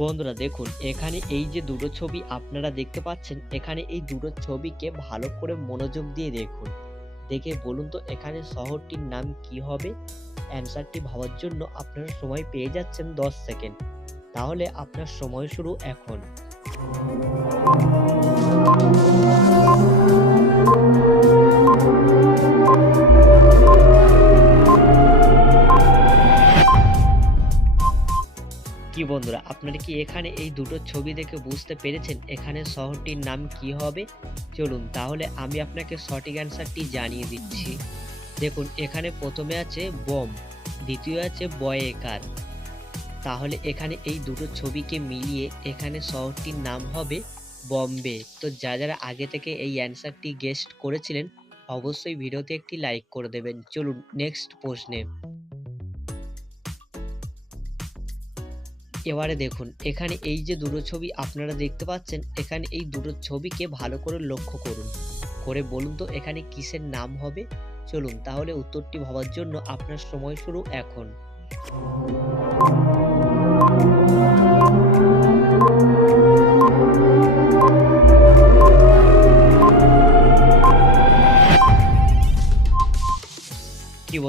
বন্ধুরা দেখুন, এখানে এই যে দুটো ছবি আপনারা দেখতে পাচ্ছেন, এখানে এই দুটো ছবিকে ভালো করে মনোযোগ দিয়ে দেখুন। দেখে বলুন তো, এখানে শহরটির নাম কি হবে? অ্যান্সারটি ভাবার জন্য আপনারা সময় পেয়ে যাচ্ছেন দশ সেকেন্ড। তাহলে আপনার সময় শুরু এখন। কি বন্ধুরা, আপনারা কি এখানে এই দুটো ছবি দেখে বুঝতে পেরেছেন এখানে শহরটির নাম কি হবে? চলুন তাহলে আমি আপনাকে সঠিক অ্যান্সারটি জানিয়ে দিচ্ছি। দেখুন, এখানে প্রথমে আছে বম, দ্বিতীয় আছে বয়েকার। তাহলে এখানে এই দুটো ছবিকে মিলিয়ে এখানে শহরটির নাম হবে বম্বে। তো যারা যারা আগে থেকে এই অ্যান্সারটি গেস্ট করেছিলেন, অবশ্যই ভিডিওতে একটি লাইক করে দেবেন। চলুন নেক্সট প্রশ্নে। এবারে দেখুন, এখানে এই যে দুটো ছবি আপনারা দেখতে পাচ্ছেন, এখানে এই দুটো ছবিকে ভালো করে লক্ষ্য করুন। করে বলুন তো এখানে কিসের নাম হবে? চলুন তাহলে উত্তরটি ভাবার জন্য আপনার সময় শুরু এখন।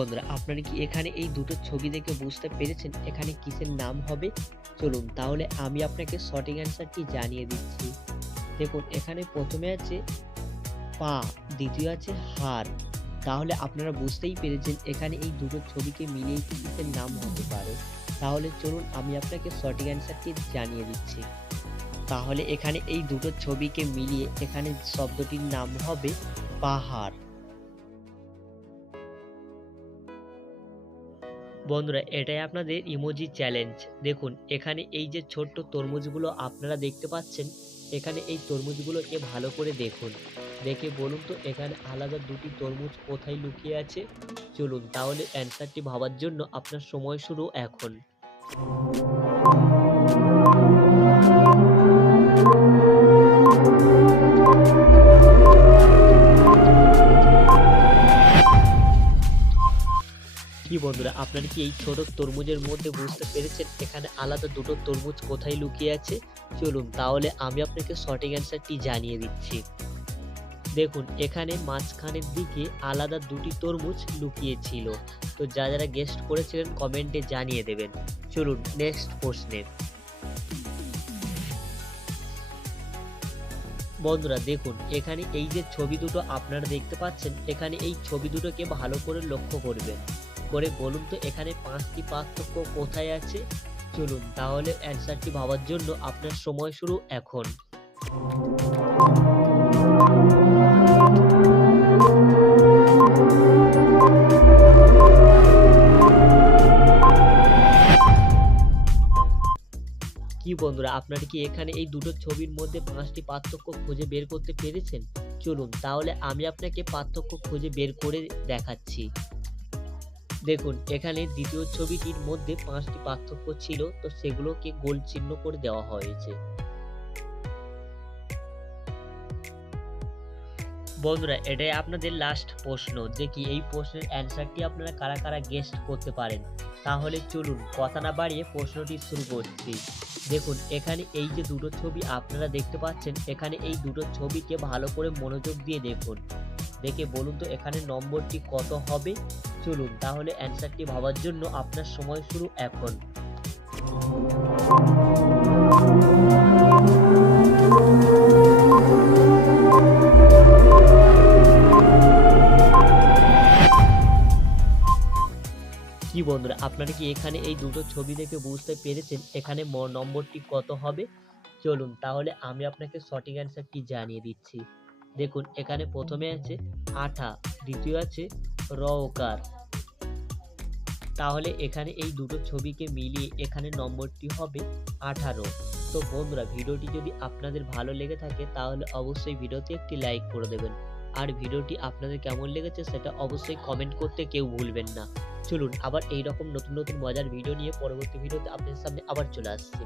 বন্ধুরা, আপনারা কি এখানে এই দুটো ছবি দেখে বুঝতে পেরেছেন এখানে কিসের নাম হবে? চলুন, তাহলে আমি আপনাকে সঠিক অ্যান্সারটি জানিয়ে দিচ্ছি। দেখুন, এখানে প্রথমে আছে পা, দ্বিতীয় আছে হার তাহলে আপনারা বুঝতেই পেরেছেন এখানে এই দুটো ছবিকে মিলিয়ে কি কিসের নাম হতে পারে। তাহলে চলুন, আমি আপনাকে সঠিক অ্যান্সারটি জানিয়ে দিচ্ছি। তাহলে এখানে এই দুটো ছবিকে মিলিয়ে এখানে শব্দটির নাম হবে পাহাড়। বন্ধুরা, এটাই আপনাদের ইমোজি চ্যালেঞ্জ দেখুন, এখানে এই যে ছোট্ট তরমুজগুলো আপনারা দেখতে পাচ্ছেন, এখানে এই তরমুজগুলোকে ভালো করে দেখুন। দেখে বলুন তো, এখানে আলাদা দুটি তরমুজ কোথায় লুকিয়ে আছে? চলুন, তাহলে অ্যান্সারটি ভাবার জন্য আপনার সময় শুরু এখন। কি বন্ধুরা, আপনারা কি এই ছোট তরমুজের মধ্যে বুঝতে পেরেছেন? এখানে আলাদা দুটো তরমুজ কোথায় লুকিয়ে আছে? চলুন, তাহলে আমি আপনাকে সঠিক অ্যান্সারটি জানিয়ে দিচ্ছি। দেখুন, এখানে মাঝখানের দিকে আলাদা দুটি তরমুজ লুকিয়ে ছিল তো যা যারা গেস্ট করেছিলেন কমেন্টে জানিয়ে দেবেন। চলুন নেক্সট প্রশ্নে। বন্ধুরা, দেখুন, এখানে এই যে ছবি দুটো আপনারা দেখতে পাচ্ছেন, এখানে এই ছবি দুটোকে ভালো করে লক্ষ্য করবেন। করে বলুন তো এখানে পাঁচটি পার্থক্য কোথায় আছে? চলুন, তাহলে অ্যান্সারটি ভাবার জন্য আপনার সময় শুরু এখন। কি বন্ধুরা, আপনারা কি এখানে এই দুটো ছবির মধ্যে পাঁচটি পার্থক্য খুঁজে বের করতে পেরেছেন? চলুন, তাহলে আমি আপনাকে পার্থক্য খুঁজে বের করে দেখাচ্ছি। দেখুন, এখানে দ্বিতীয় ছবিটির মধ্যে পাঁচটি পার্থক্য ছিল, তো সেগুলোকে গোল চিহ্ন করে দেওয়া হয়েছে। বন্ধুরা, এটাই আপনাদের লাস্ট প্রশ্ন দেখি এই প্রশ্নের অ্যান্সারটি আপনারা কারা কারা গেস্ট করতে পারেন? তাহলে চলুন, কথা না বাড়িয়ে প্রশ্নটি শুরু করছি। দেখুন, এখানে এই যে দুটো ছবি আপনারা দেখতে পাচ্ছেন, এখানে এই দুটো ছবিকে ভালো করে মনোযোগ দিয়ে দেখুন। দেখে বলুন তো, এখানে নম্বরটি কত হবে? চলুন, তাহলে অ্যান্সারটি ভাবার জন্য আপনার সময় শুরু এখন। কি বন্ধুরা, আপনারা কি এখানে এই দুটো ছবি দেখে বুঝতে পেরেছেন এখানে নম্বরটি কত হবে? চলুন, তাহলে আমি আপনাকে সঠিক অ্যান্সারটি জানিয়ে দিচ্ছি। দেখুন, এখানে প্রথমে আছে, আঠা, দ্বিতীয় আছে রওকার তাহলে এখানে এই দুটো ছবিকে মিলিয়ে এখানে নম্বরটি হবে আঠারো। তো বন্ধুরা, ভিডিওটি যদি আপনাদের ভালো লেগে থাকে, তাহলে অবশ্যই ভিডিওতে একটি লাইক করে দেবেন। আর ভিডিওটি আপনাদের কেমন লেগেছে সেটা অবশ্যই কমেন্ট করতে কেউ ভুলবেন না। চলুন, আবার এইরকম নতুন নতুন মজার ভিডিও নিয়ে পরবর্তী ভিডিওতে আপনাদের সামনে আবার চলে আসছি।